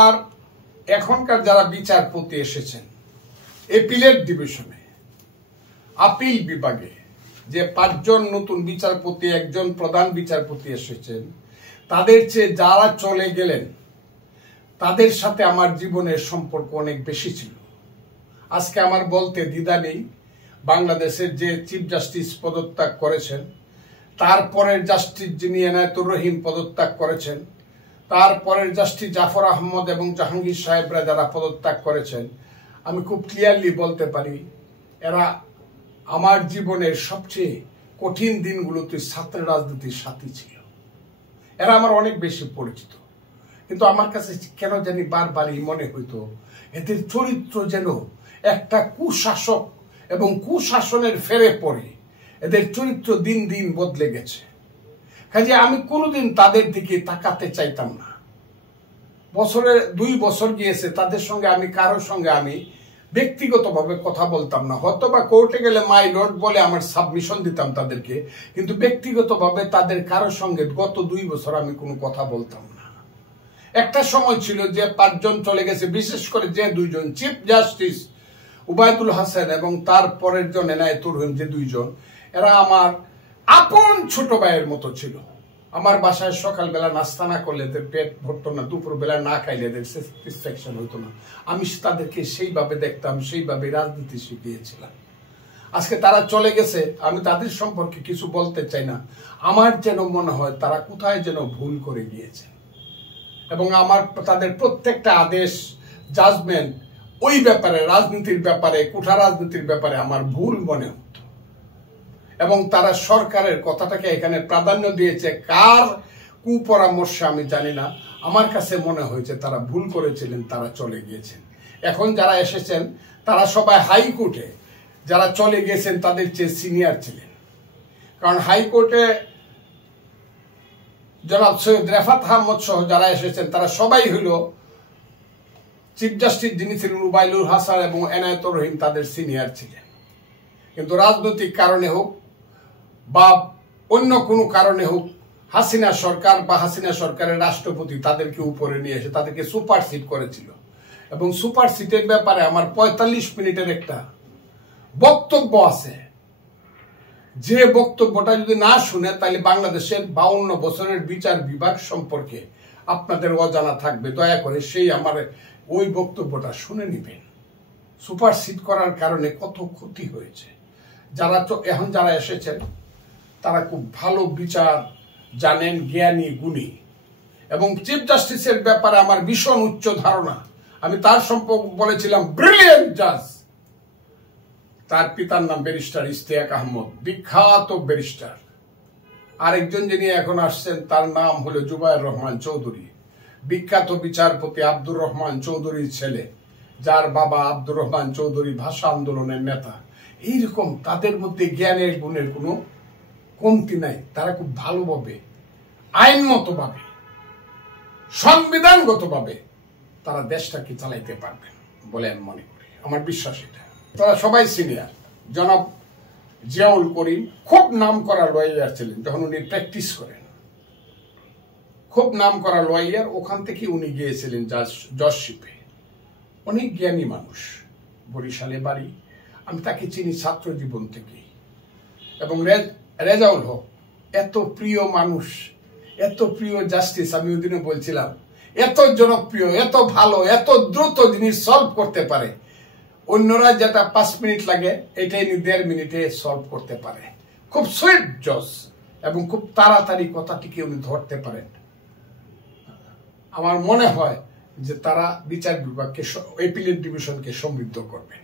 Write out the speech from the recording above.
আর এখনকার যারা বিচারপতি এসেছেন এপিলেট ডিভিশনে আপিল বিভাগে যে 5 জন নতুন বিচারপতি, একজন প্রধান বিচারপতি এসেছেন, তাদের চেয়ে যারা চলে গেলেন তাদের সাথে আমার জীবনের সম্পর্ক অনেক বেশি ছিল। আজকে আমার বলতে দ্বিধা নেই, বাংলাদেশের যে চিফ জাস্টিস পদত্যাগ করেছেন, তারপরের জাস্টিস যিনি এনায়েতুর রহিম পদত্যাগ করেছেন, তারপরের জাস্টিস জাফর আহমদ এবং জাহাঙ্গীর সাহেবরা যারা পদত্যাগ করেছেন, আমি খুব ক্লিয়ারলি বলতে পারি এরা আমার জীবনের সবচেয়ে কঠিন দিনগুলোতে ছাত্র রাজনীতির সাথী ছিল। এরা আমার অনেক বেশি পরিচিত, কিন্তু আমার কাছে কেন জানি বারবারই মনে হইতো এদের চরিত্র যেন একটা কুশাসক এবং কুশাসনের ফেরে পড়ে এদের চরিত্র দিন দিন বদলে গেছে। কাজে আমি কোনোদিন তাদের দিকে তাকাতে চাইতাম না। বছরের 2 বছর গিয়েছে, তাদের সঙ্গে আমি কারোর সঙ্গে আমি ব্যক্তিগতভাবে কথা বলতাম না। হয়তো বা কোর্টে গেলে মাই লর্ড বলে আমার সাবমিশন দিতাম তাদেরকে, কিন্তু ব্যক্তিগতভাবে তাদের কারোর সঙ্গে গত 2 বছর আমি কোনো কথা বলতাম না। একটা সময় ছিল যে 5 জন চলে গেছে, বিশেষ করে যে 2 জন চিফ জাস্টিস উবায়দুল হাসান এবং তারপরের জন এনায়েতুর রহিম, যে 2 জন, এরা আমার আপন ছোট ভাইয়ের মতো ছিল। আমার বাসায় সকালবেলা নাস্তা না করলে এদের পেট ভরতো না, দুপুরবেলা না খাইলে এদের স্যাটিসফ্যাকশন হতো না। আমি তাদেরকে সেইভাবে দেখতাম, সেইভাবে রাজনীতি শিখিয়েছিলাম। আজকে তারা চলে গেছে, আমি তাদের সম্পর্কে কিছু বলতে চাই না। আমার যেন মনে হয় তারা কোথায় যেন ভুল করে গিয়েছে, এবং আমার তাদের প্রত্যেকটা আদেশ, জাজমেন্ট ওই ব্যাপারে, রাজনীতির ব্যাপারে, কোঠা রাজনীতির ব্যাপারে আমার ভুল মনে হতো। এবং তারা সরকারের কথাটাকে এখানে প্রাধান্য দিয়েছে, কার কুপরামর্শে আমি জানি না। আমার কাছে মনে হয়েছে তারা ভুল করেছিলেন, তারা চলে গিয়েছেন। এখন যারা এসেছেন তারা সবাই হাইকোর্টে, যারা চলে গিয়েছেন তাদের চেয়ে সিনিয়র ছিলেন। কারণ হাইকোর্টে জনাব সৈয়দ রেফাত আহমদ সহ যারা এসেছেন তারা সবাই হইল চিফ জাস্টিস যিনি ছিলেন উবায়দুল হাসান এবং এনায়েতুর রহিম, তাদের সিনিয়র ছিলেন। কিন্তু রাজনৈতিক কারণে হোক বা অন্য কোনো কারণে হোক, হাসিনা সরকার বা হাসিনা সরকারের রাষ্ট্রপতি তাদেরকে উপরে নিয়ে এসে তাদেরকে সুপারসিড করেছিল। এবং সুপারসিডের ব্যাপারে আমার 45 মিনিটের একটা বক্তব্য আছে। যে বক্তব্যটা যদি না শুনে তাহলে বাংলাদেশের 52 বছরের বিচার বিভাগ সম্পর্কে আপনাদের অজানা থাকবে। দয়া করে সেই আমার ওই বক্তব্যটা শুনে নিবেন। সুপারসিড করার কারণে কত ক্ষতি হয়েছে। এখন যারা এসেছেন তারা খুব ভালো বিচার জানেন, জ্ঞানী, গুণী, এবং চিফ জাস্টিসের ব্যাপারে আমার ভীষণ উচ্চ ধারণা। আমি তার সম্পর্কে বলেছিলাম ব্রিলিয়েন্ট জাজ। তার পিতার নাম ব্যারিস্টার ইশতিয়াক আহমদ, বিখ্যাত ব্যারিস্টার। আরেকজন যিনি এখন আসছেন তার নাম হলো জুবায়ের রহমান চৌধুরী, বিখ্যাত বিচারপতি আব্দুর রহমান চৌধুরীর ছেলে, যার বাবা আব্দুর রহমান চৌধুরী ভাষা আন্দোলনের নেতা। এইরকম তাদের মধ্যে জ্ঞানের গুণের কোনো কমতি নাই। তারা খুব ভালোভাবে, আইনমতভাবে, সংবিধানগতভাবে তারা দেশটাকে চালাইতে পারবেন বলে আমি মনে করি। আমার বিশ্বাস এটা। তারা সবাই সিনিয়র। জনাব জিয়াউল করিম খুব নাম করা লয়ার ছিলেন, যখন উনি প্র্যাকটিস করেন, খুব নাম করা লয়ার। ওখান থেকে উনি গিয়েছিলেন জজশিপে। অনেক জ্ঞানী মানুষ, বরিশালে বাড়ি। আমি তাকে চিনি ছাত্র জীবন থেকে। এবং রেজাউল হক এত প্রিয় মানুষ, এত প্রিয় জাস্টিস। আমি ওই দিনে বলছিলাম এত জনপ্রিয়, এত ভালো, এত দ্রুত জিনিস সলভ করতে পারে। অন্যরা যেটা 5 মিনিট লাগে এটা ইনি 1.5 মিনিটে সলভ করতে পারে। খুব সুইট জজ এবং খুব তাড়াতাড়ি কথাটিকে উনি ধরতে পারেন। আমার মনে হয় যে তারা বিচার বিভাগকে, এপিলেট ডিভিশনকে সমৃদ্ধ করবেন।